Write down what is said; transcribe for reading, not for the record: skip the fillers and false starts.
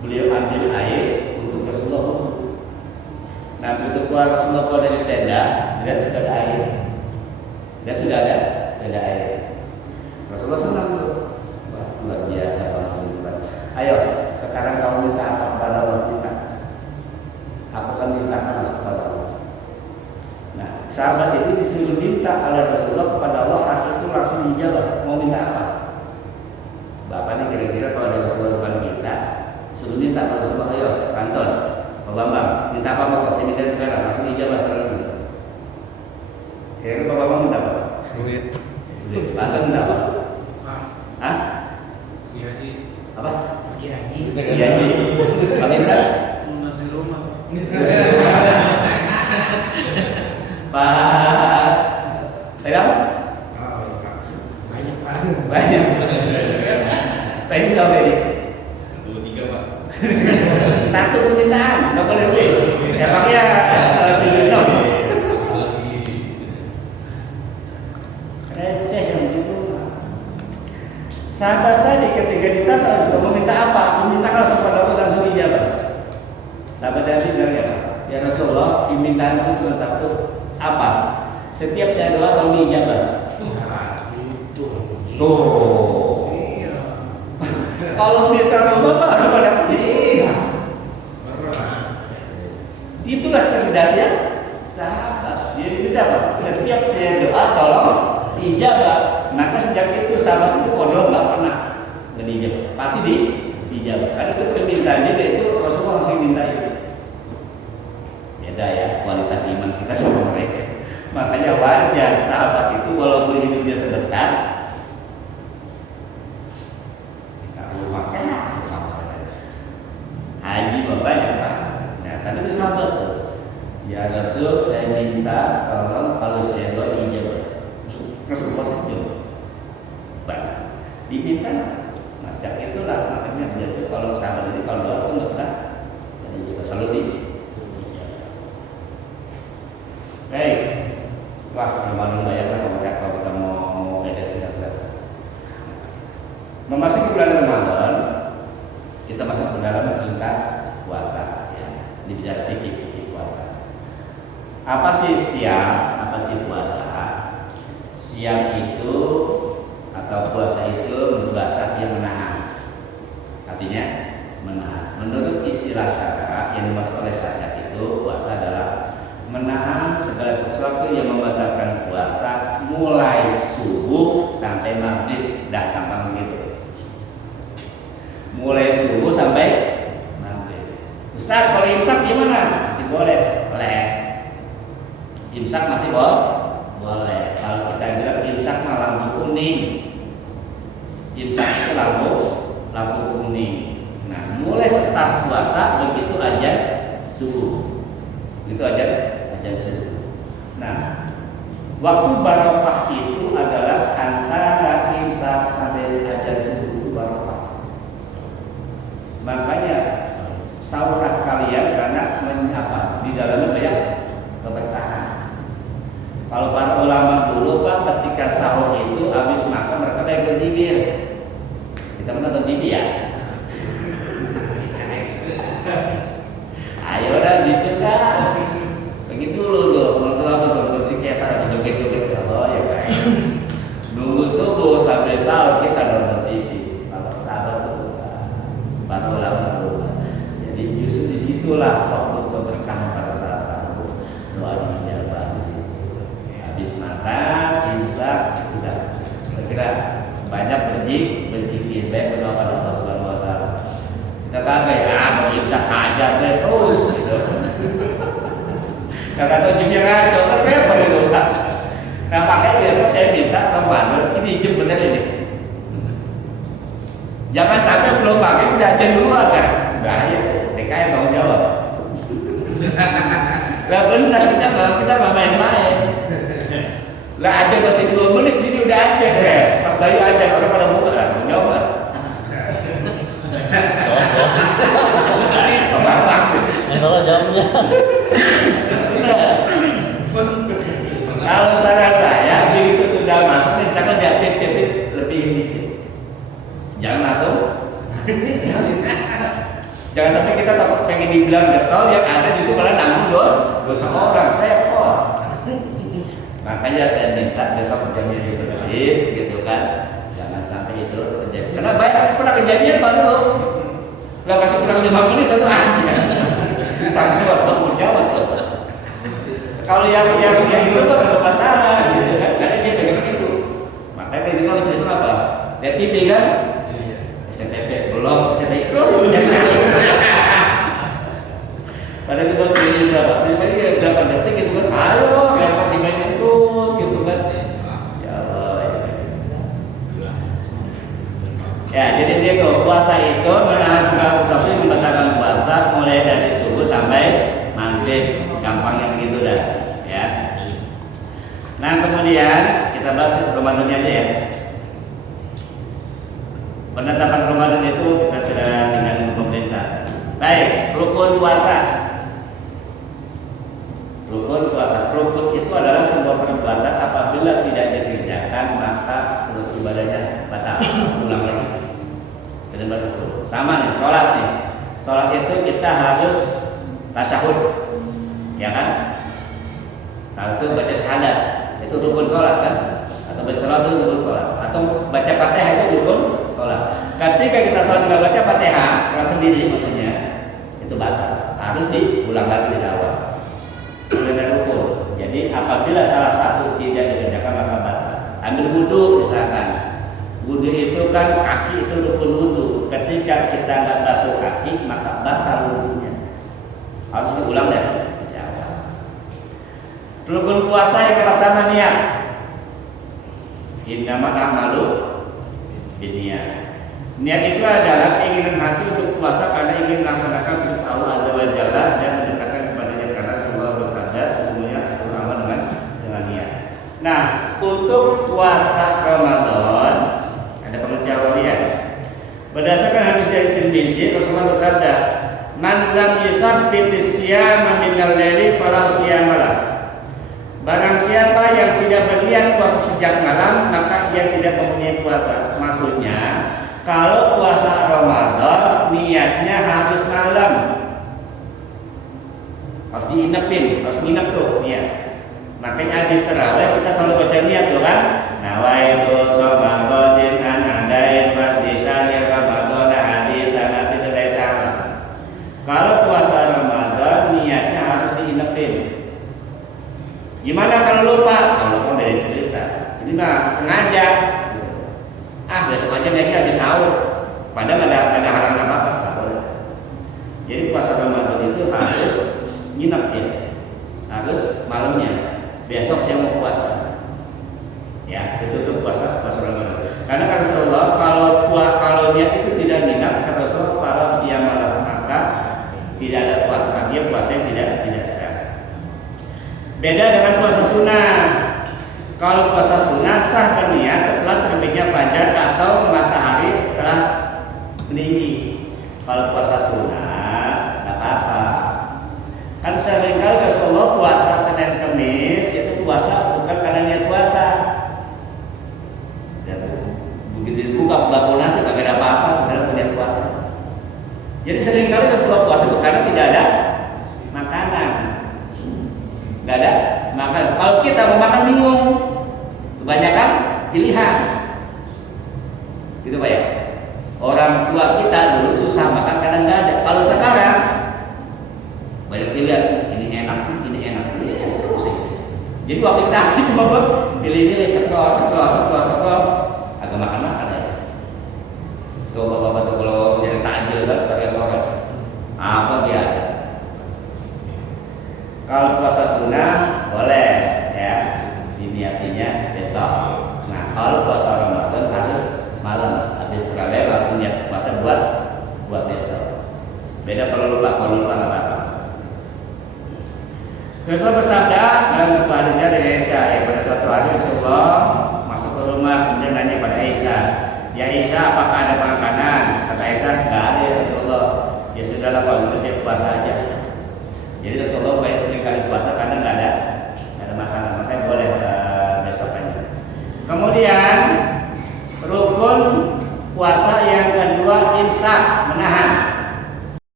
beliau ambil air untuk Rasulullah wudhu. Nah begitu keluar Rasulullah keluar dari tenda, lihat sudah ada air. Dan sudah ada air. Rasulullah senang tuh. Wah, luar biasa Tuhan. Ayo, sekarang kamu minta apa kepada Allah? Minta. Aku kan minta masuk kepada Allah. Nah, sahabat ini disuruh minta oleh Rasulullah kepada Allah, hak itu langsung dijawab. Mau minta apa? Bapak ini kira-kira kalau ada Rasulullah depan kita, suruh minta kepada Rasulullah, ayo, Anton, Pak Bambang, minta apa Bapak? Saya minta sekarang, langsung dijawab sekarang. Kira-kira Pak Bambang minta apa? Duit. Pak Anton minta apa? Hah? Haji. Apa? Haji. Haji. Pak minta? Nasi rumah. Pak. Ada apa? Banyak Pak. Banyak. Pak ini tahu tadi? 2, 3 Pak. Satu permintaan, nggak boleh lebih. Emangnya 7 tahun? Receh yang begitu. Sahabat tadi ketika ditanya sudah meminta apa? Dimintakan kepada Allah langsung dijawab. Sahabat tadi bilang ya Rasulullah, permintaan itu cuma satu. Apa? Setiap saya doa tolong dijawab. Tuh. Kalau minta rumah Pak harus pada kondisi. Itulah cerdasnya sahabat. Jadi minta apa? Setiap saya doa tolong dijawab. Maka sejak itu sahabat itu kodok nggak pernah dijawab. Pasti dijawab. Karena itu permintaannya dia itu Rasulullah langsung minta itu. Beda ya kualitas iman kita sama mereka. Makanya wajar sahabat itu walaupun hidupnya sebentar, haji banyak Pak. Nah tadi itu sahabat tuh. Ya Rasul, saya minta tolong kalau saya doa dijawab. Rasulullah setuju. Baik. Diminta mas. Nah sejak itulah makanya dia itu kalau sahabat ini kalau doa pun nggak pernah dijawab, selalu dijawab. Baik. Wah, memang membayangkan kalau kita mau beda sedikit. Memasuki bulan Ramadan, kita masuk ke dalam perintah puasa. Ya. Ini bicara fikih puasa. Apa sih siam? Apa sih puasa? Siam itu atau puasa itu menurut bahasa yang menahan. Artinya menahan. Menurut istilah syariat yang dimaksud oleh syariat itu puasa adalah menahan segala sesuatu yang membatalkan puasa mulai subuh sampai maghrib. Dah gampang begitu. Mulai subuh sampai maghrib. Ustaz, kalau imsak gimana? Masih boleh. Boleh. Imsak masih boleh. Kalau kita bilang imsak mah lampu kuning. Imsak itu lampu kuning. Nah, mulai start puasa begitu aja subuh. Itu aja subuh. Nah, waktu barokah itu adalah antara imsak sampai ajan subuh itu barokah. Makanya sahurlah kalian karena menyapa di dalamnya banyak keberkahan. Kalau para ulama dulu Pak ketika sahur itu habis makan mereka naik berdibir. Kita menonton TV ya. Ayo dah jujur dah. Begitu dulu tuh, nonton si Kesar joget-joget oh ya kan. Nunggu subuh sampai sahur kita nonton TV. Kalau sahabat tuh para ulama dulu. Jadi justru disitulah waktu keberkahan pada saat sahur doa dijawab di situ. Habis makan, imsak sudah segera banyak berzikir baik berdoa pada Allah Subhanahu Wa Taala. Kita kagak ya mau imsak hajar terus. Gitu. Kakak tahu jumnya ngaco kan repot itu Pak. Nah makanya biasa saya minta Ramadan ini jem bener ini. Jangan sampai belum pakai udah aja dulu ada. Bahaya. TKN tanggung jawab. Lah benar kita nggak main-main. Lah aja masih 2 menit sini udah aja saya. Pas bayu aja orang pada buka lah. Jawab mas. Salah jawabnya. Kalau saran saya begitu sudah masuk misalkan diupdate lebih dikit. Jangan langsung. Jangan sampai kita takut pengen dibilang getol, yang ada justru malah nanggung dosa orang, repot. Makanya saya minta besok kerjanya dibenerin, gitu kan. Jangan sampai itu terjadi. Karena banyak pernah kejadian baru, nggak kasih kurang 5 menit tentu aja. Sampai waktu mau jawab. Kalau yang itu tuh nggak masalah, gitu kan. Karena dia pegang itu. Makanya kita kalau bisa apa? Lihat TV kan? STP belum, STP terus. Pada kita sendiri berapa? Saya 8 detik gitu kan. Ayo, lewat 5 menit terus, gitu kan. Ya Allah. Ya, jadi dia tuh puasa itu menahan segala sesuatu yang membatalkan puasa mulai dari subuh sampai maghrib. Gampangnya begitu dah, ya. Nah, kemudian kita bahas Ramadannya aja ya. Penetapan Ramadan itu kita sudah tinggal dengan pemerintah. Baik, rukun puasa. Rukun puasa. Rukun itu adalah sebuah perbuatan apabila tidak dikerjakan maka seluruh ibadahnya batal. Ulang lagi. Benar betul. Sama nih, sholat nih. Sholat itu kita harus tasyahud, ya kan? Nah, itu baca syahadat, itu rukun sholat kan? Atau baca sholat itu rukun sholat. Atau baca fatihah itu rukun sholat. Ketika kita sholat nggak baca fatihah, sholat sendiri maksudnya, itu batal. Harus diulang lagi dari awal. Benar rukun. Jadi apabila salah satu tidak dikerjakan maka batal. Ambil wudhu misalkan. Wudhu itu kan kaki itu rukun wudhu. Ketika kita nggak basuh kaki maka batal wudhunya. Harus diulang dari awal. Rukun puasa yang pertama niat. Innamal a'malu binniyat. Niat itu adalah keinginan hati untuk puasa karena ingin melaksanakan perintah Allah Azza wa Jalla dan mendekatkan kepadanya karena Rasulullah bersabda sesungguhnya beramal dengan niat. Nah, untuk puasa Ramadan ada pengecualian. Berdasarkan hadis dari Tirmidzi, Rasulullah bersabda, "Man lam yusabbitis siyama minal laili fala siyama lah." Barang siapa yang tidak berniat puasa sejak malam, maka ia tidak mempunyai puasa. Maksudnya, kalau puasa Ramadan niatnya harus malam, harus diinepin, harus nginep tuh niat. Makanya habis tarawih kita selalu baca niat tuh kan, nawaitu shoma ghadin an adain wa disani Ramadan hadisan billahi ta'ala. Kalau puasa Ramadan niatnya harus diinepin. Gimana kalau lupa? Kalau lupa dari cerita. Ini mah sengaja. Besok aja naiknya habis sahur. Padahal ada halangan apa-apa, nggak boleh. Jadi puasa Ramadan itu harus nginep ya, harus malamnya. Besok siang mau puasa. Ya, itu tuh puasa Ramadan. Karena kata Rasulullah kalau niat itu tidak nginep, kata Rasulullah kalau siang malam maka tidak ada puasa. Dia puasanya tidak sah. Beda dengan puasa sunnah. Kalau puasa sunnah sah berniat setelah terbitnya fajar atau matahari setelah meninggi. Kalau puasa sunnah tidak apa-apa. Kan seringkali Rasulullah puasa Senin Kamis itu puasa bukan karena niat puasa. Dan begitu dibuka bangku nasi kagak ada apa-apa sebenarnya niat puasa. Jadi seringkali Rasulullah puasa itu karena tidak ada makanan. Nggak ada makan. Kalau kita mau makan bingung, kebanyakan pilihan, gitu Pak ya. Orang tua kita dulu susah makan karena nggak ada. Kalau sekarang banyak pilihan, ini enak, terus ya. Jadi waktu kita cuma buat pilih-pilih sekolah, agak makan ya. Tuh bapak-bapak tuh kalau jadi takjil kan sore-sore, apa dia ada. Kalau puasa sunnah boleh ya, diniatinya besok. Nah, kalau puasa Ramadan harus malam, habis tarawih langsung niat puasa buat besok. Beda kalau lupa nggak apa-apa. Rasulullah bersabda dalam sebuah hadisnya dari Aisyah, ya pada suatu hari Rasulullah masuk ke rumah kemudian nanya pada Aisyah, ya Aisyah apakah ada makanan? Kata Aisyah nggak ada ya Rasulullah. Ya sudahlah kalau gitu saya puasa aja. Jadi Rasulullah banyak